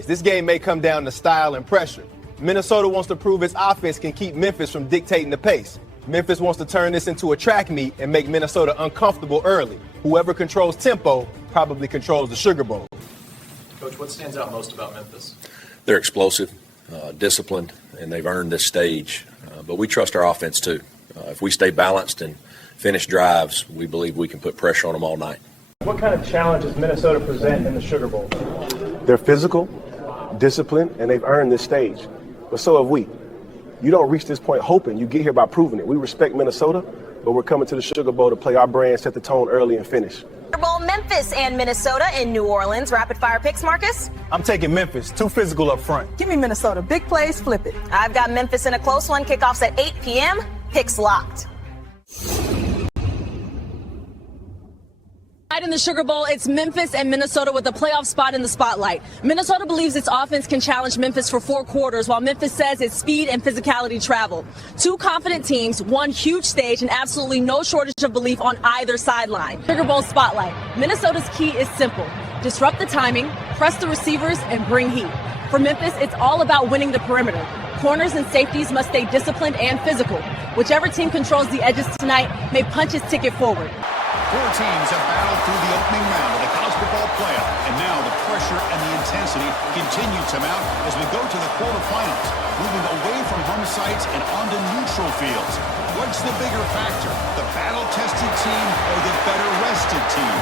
This game may come down to style and pressure. Minnesota wants to prove its offense can keep Memphis from dictating the pace. Memphis wants to turn this into a track meet and make Minnesota uncomfortable early. Whoever controls tempo probably controls the Sugar Bowl. Coach, what stands out most about Memphis? They're explosive, disciplined, and they've earned this stage. But we trust our offense too. If we stay balanced and finish drives, we believe we can put pressure on them all night. What kind of challenge does Minnesota present in the Sugar Bowl? They're physical, disciplined, and they've earned this stage. But so have we. You don't reach this point hoping. You get here by proving it. We respect Minnesota, but we're coming to the Sugar Bowl to play our brand, set the tone early, and finish. Super Bowl, Memphis and Minnesota in New Orleans. Rapid fire picks, Marcus? I'm taking Memphis. Too physical up front. Give me Minnesota. Big plays, flip it. I've got Memphis in a close one. Kickoffs at 8 p.m. Picks locked. In the Sugar Bowl, it's Memphis and Minnesota with a playoff spot in the spotlight. Minnesota believes its offense can challenge Memphis for 4 quarters, while Memphis says its speed and physicality travel. 2 confident teams, 1 huge stage, and absolutely no shortage of belief on either sideline. Sugar Bowl spotlight. Minnesota's key is simple. Disrupt the timing, press the receivers, and bring heat. For Memphis, it's all about winning the perimeter. Corners and safeties must stay disciplined and physical. Whichever team controls the edges tonight may punch its ticket forward. 4 teams have battled through the opening round of the college football playoff, and now the pressure and the intensity continue to mount as we go to the quarterfinals, moving away from home sites and onto neutral fields. What's the bigger factor, the battle-tested team or the better-rested team?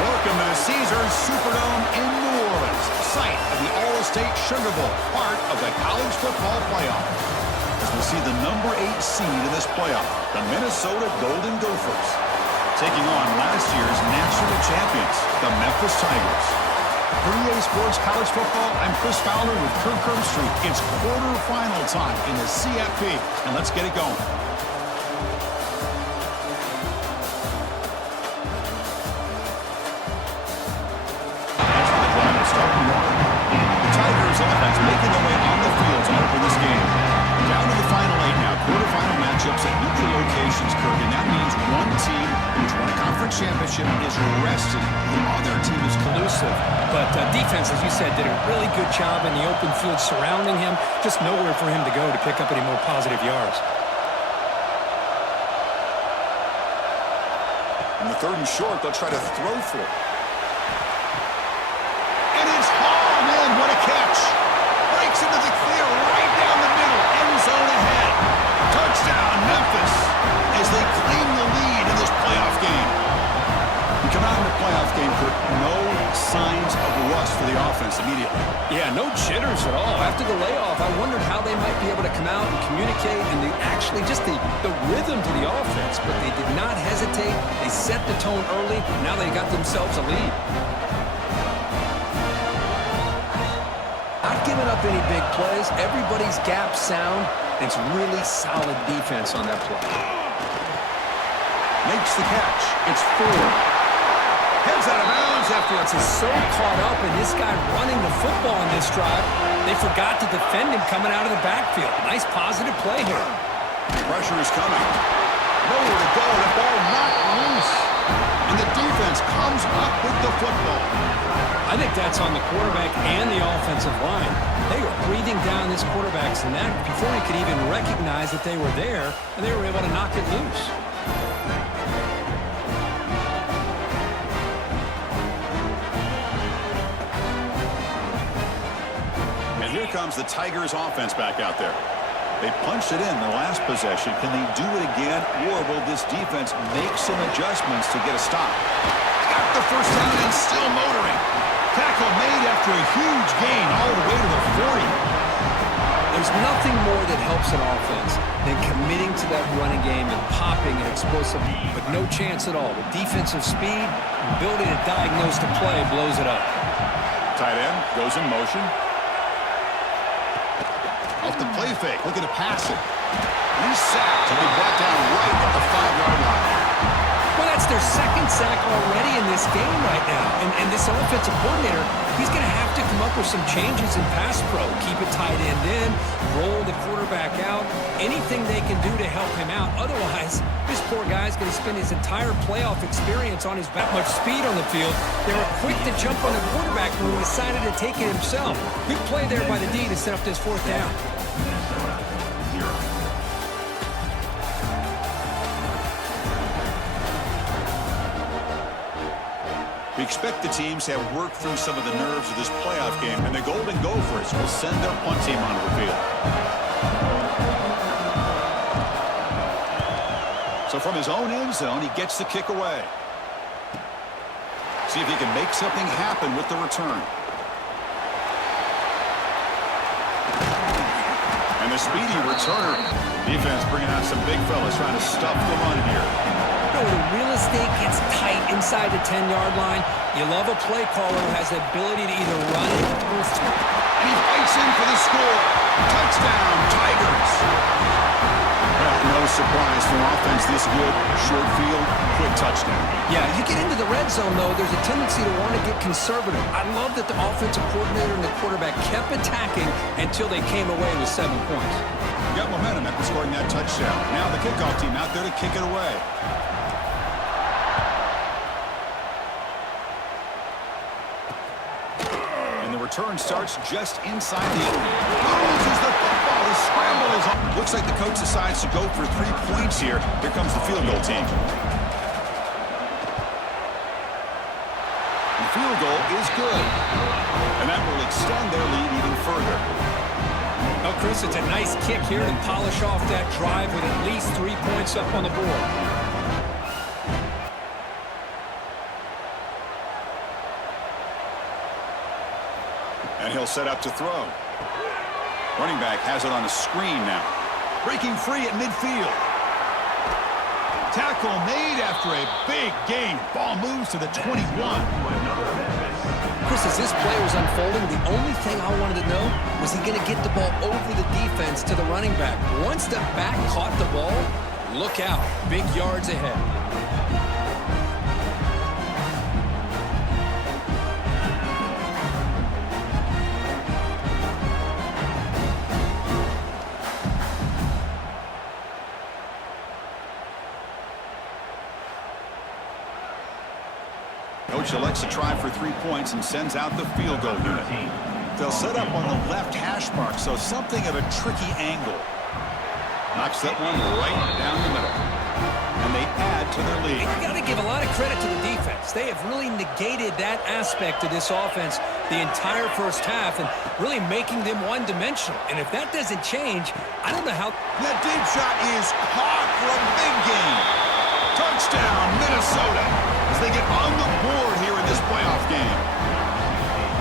Welcome to the Caesars Superdome in New Orleans, site of the All-State Sugar Bowl, part of the college football playoff. As we see the number 8 seed in this playoff, the Minnesota Golden Gophers, taking on last year's national champions, the Memphis Tigers. For EA Sports College Football, I'm Chris Fowler with Kirk Herbstreit. It's quarterfinal time in the CFP, and let's get it going. As the drive starting on, the Tigers offense making their way on the field to open this game. Down to the final 8 now, quarterfinal matchups at neutral locations, Kirk, and that means one team which won a conference championship is rested. The other team is elusive, but defense, as you said, did a really good job in the open field surrounding him. Just nowhere for him to go to pick up any more positive yards. In the 3rd and short, they'll try to throw for it. And it's hauled in. What a catch. Breaks into the clear right down the middle. End zone ahead. Touchdown, Memphis, as they claim the lead in this playoff game. We come out in the playoff game, Kirk, no signs of rust for the offense immediately. Yeah, no jitters at all. After the layoff, I wondered how they might be able to come out and communicate and actually just the rhythm to the offense, but they did not hesitate. They set the tone early. Now they got themselves a lead. Not giving up any big plays. Everybody's gap sound. It's really solid defense on that play. Makes the catch. It's 4. Heads out of bounds after it's so caught up in this guy running the football in this drive, they forgot to defend him coming out of the backfield. Nice positive play here. Pressure is coming. Nowhere to go. The ball knocked loose. And the defense comes up with the football. I think that's on the quarterback and the offensive line. They were breathing down this quarterback's neck before he could even recognize that they were there, and they were able to knock it loose. And here comes the Tigers offense back out there. They punched it in the last possession. Can they do it again, or will this defense make some adjustments to get a stop? Got the first down and still motoring. Tackle made after a huge gain all the way to the 40. There's nothing more that helps an offense than committing to that running game and popping and explosive, but no chance at all. The defensive speed, ability to diagnose the play blows it up. Tight end goes in motion. Off the play fake, looking to pass it. He's sacked to be brought down right at the 5-yard line. Well, that's their 2nd sack already in this game right now. And this offensive coordinator, he's going to have to come up with some changes in pass pro. Keep a tight end in, roll the quarterback out, anything they can do to help him out. Otherwise, this poor guy's going to spend his entire playoff experience on his back. Much speed on the field. They were quick to jump on the quarterback when he decided to take it himself. Good play there by the D to set up this fourth down. We expect the teams to have worked through some of the nerves of this playoff game, and the Golden Gophers will send their punt team onto the field. So from his own end zone, he gets the kick away. See if he can make something happen with the return. And the speedy returner. Defense bringing out some big fellas trying to stuff the run here. When real estate gets tight inside the 10-yard line, you love a play caller who has the ability to either run it or throw. And he fights in for the score. Touchdown, Tigers. Well, no surprise for offense this good. Short field, quick touchdown. Yeah, you get into the red zone, though, there's a tendency to want to get conservative. I love that the offensive coordinator and the quarterback kept attacking until they came away with 7 points. Got momentum after scoring that touchdown. Now the kickoff team out there to kick it away. Return starts just inside the 8. Loses the football. The scramble is on. Looks like the coach decides to go for 3 points here. Here comes the field goal team. The field goal is good. And that will extend their lead even further. Oh, Chris, it's a nice kick here to polish off that drive with at least 3 points up on the board. And he'll set up to throw. Running back has it on a screen now. Breaking free at midfield. Tackle made after a big gain. Ball moves to the 21. Chris, as this play was unfolding, the only thing I wanted to know was he going to get the ball over the defense to the running back. Once the back caught the ball, look out. Big yards ahead. Coach elects to try for 3 points and sends out the field goal unit. They'll set up on the left hash mark, so something of a tricky angle. Knocks that one right down the middle. And they add to their lead. You got to give a lot of credit to the defense. They have really negated that aspect of this offense the entire first half and really making them one-dimensional. And if that doesn't change, I don't know how. That deep shot is caught for a big gain. Touchdown, Minnesota, as they get on the board here in this playoff game.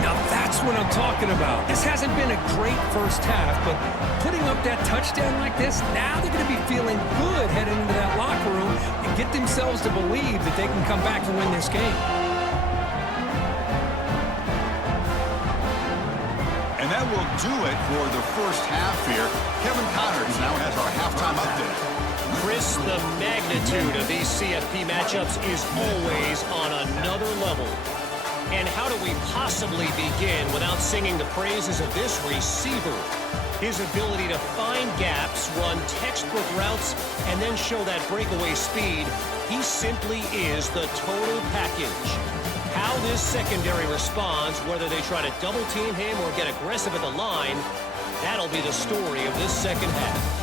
Now that's what I'm talking about. This hasn't been a great first half, but putting up that touchdown like this, now they're going to be feeling good heading into that locker room and get themselves to believe that they can come back and win this game. And that will do it for the first half here. Kevin Connors now has our halftime update. Chris, the magnitude of these CFP matchups is always on another level. And how do we possibly begin without singing the praises of this receiver? His ability to find gaps, run textbook routes, and then show that breakaway speed. He simply is the total package. How this secondary responds, whether they try to double team him or get aggressive at the line, that'll be the story of this second half.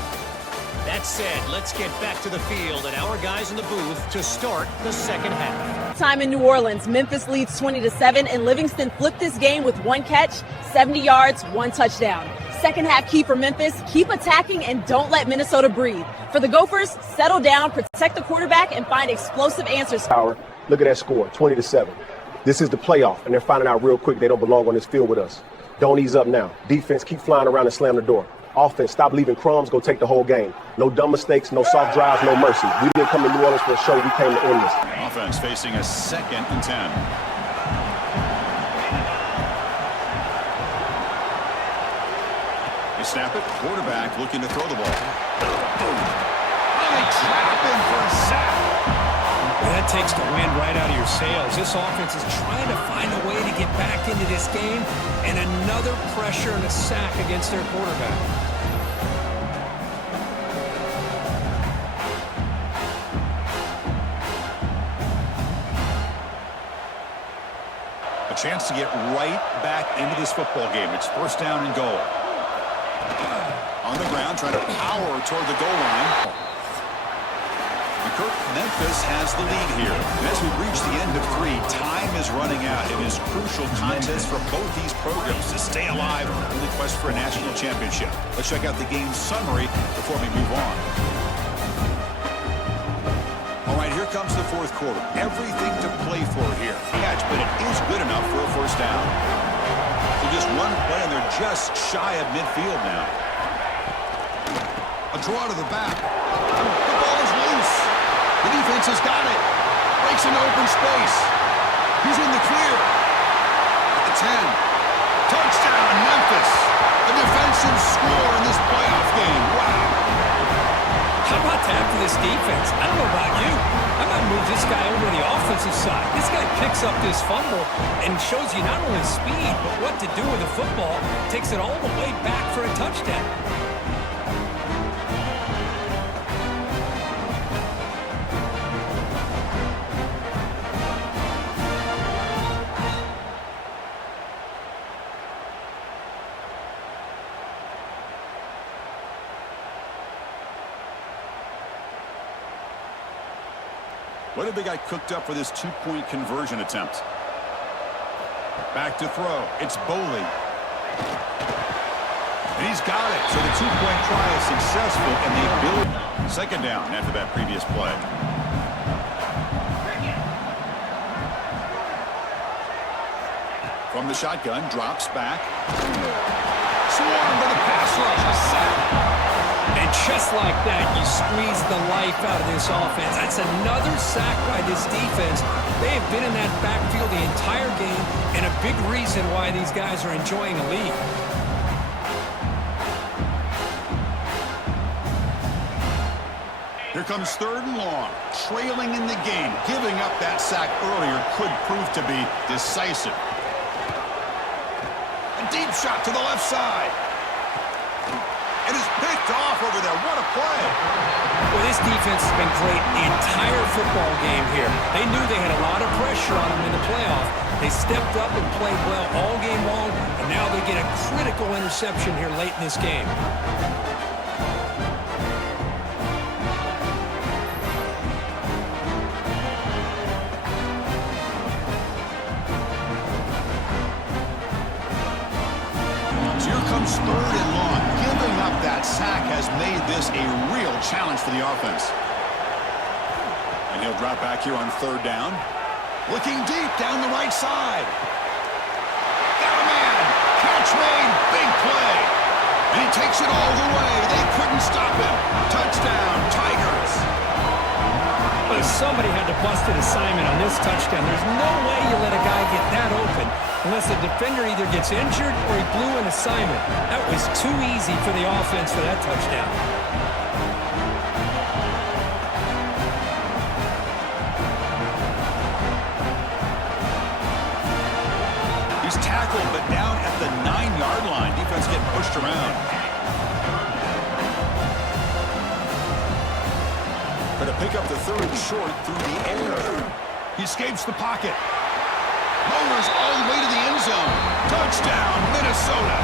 That said, let's get back to the field and our guys in the booth to start the second half. Time in New Orleans, Memphis leads 20-7, and Livingston flipped this game with 1 catch, 70 yards, 1 touchdown. Second half key for Memphis, keep attacking and don't let Minnesota breathe. For the Gophers, settle down, protect the quarterback, and find explosive answers. Power. Look at that score, 20-7. This is the playoff, and they're finding out real quick they don't belong on this field with us. Don't ease up now. Defense, keep flying around and slam the door. Offense, stop leaving crumbs, go take the whole game. No dumb mistakes, no soft drives, no mercy. We didn't come to New Orleans for a show, we came to end this. Offense facing a 2nd and 10. They snap it, quarterback looking to throw the ball. Oh, they trap him for a sack. Well, that takes the wind right out of your sails. This offense is trying to find a way to get back into this game, and another pressure and a sack against their quarterback. A chance to get right back into this football game. It's first down and goal. On the ground, trying to power toward the goal line. Memphis has the lead here. And as we reach the end of 3, time is running out in this crucial contest for both these programs to stay alive in the quest for a national championship. Let's check out the game summary before we move on. All right, here comes the fourth quarter. Everything to play for here. Catch, but it is good enough for a first down. So just one play, and they're just shy of midfield now. A draw to the back. The ball is loose. The defense has got it. Breaks into open space. He's in the clear. At the 10. Touchdown, Memphis. A defensive score in this playoff game. Wow. How about that for this defense? I don't know about you. I might move this guy over to the offensive side. This guy picks up this fumble and shows you not only speed, but what to do with the football. Takes it all the way back for a touchdown. What have they got cooked up for this 2-point conversion attempt? Back to throw. It's Boley. And he's got it. So the 2-point try is successful, and they build second down after that previous play. From the shotgun, drops back. Swarmed by the pass rush. A sack. And just like that, you squeeze the life out of this offense. That's another sack by this defense. They have been in that backfield the entire game, and a big reason why these guys are enjoying a lead. Here comes third and long. Trailing in the game. Giving up that sack earlier could prove to be decisive. A deep shot to the left side. It is picked off over there. What a play. Well, this defense has been great the entire football game here. They knew they had a lot of pressure on them in the playoff. They stepped up and played well all game long, and now they get a critical interception here late in this game. Third and long. Giving up that sack has made this a real challenge for the offense. And he'll drop back here on third down. Looking deep down the right side. Got a man. Catch made. Big play. And he takes it all the way. They couldn't stop him. Touchdown, Tigers. But somebody had to bust an assignment on this touchdown. There's no way you let a guy get that open unless the defender either gets injured or he blew an assignment. That was too easy for the offense for that touchdown. He's tackled, but down at the 9-yard line. Defense getting pushed around. But to pick up the third short through the air. He escapes the pocket. Mowers all the way to the end zone. Touchdown, Minnesota.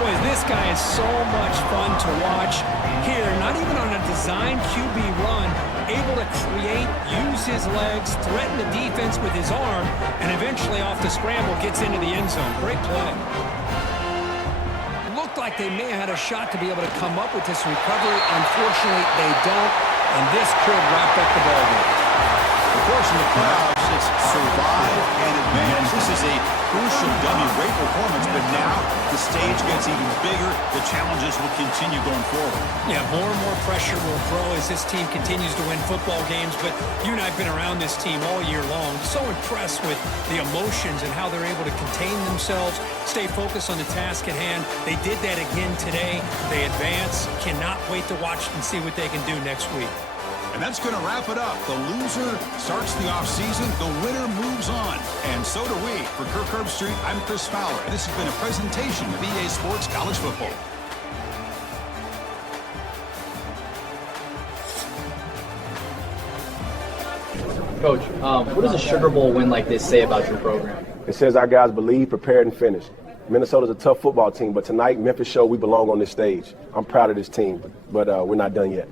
Boy, this guy is so much fun to watch here. Not even on a designed QB run, able to create, use his legs, threaten the defense with his arm, and eventually off the scramble gets into the end zone. Great play. Looked like they may have had a shot to be able to come up with this recovery. Unfortunately, they don't, and this could wrap up the ballgame. Of course, in the playoffs, it's survive and advance. This is a crucial W. Great performance, but now the stage gets even bigger. The challenges will continue going forward. Yeah, more and more pressure will grow as this team continues to win football games, but you and I have been around this team all year long. So impressed with the emotions and how they're able to contain themselves, stay focused on the task at hand. They did that again today. They advance. Cannot wait to watch and see what they can do next week. And And that's going to wrap it up. The loser starts the offseason. The winner moves on. And so do we. For Kirk Herbstreit, I'm Chris Fowler. And this has been a presentation of EA Sports College Football. Coach, what does a Sugar Bowl win like this say about your program? It says our guys believe, prepared, and finished. Minnesota's a tough football team, but tonight Memphis showed we belong on this stage. I'm proud of this team, but we're not done yet.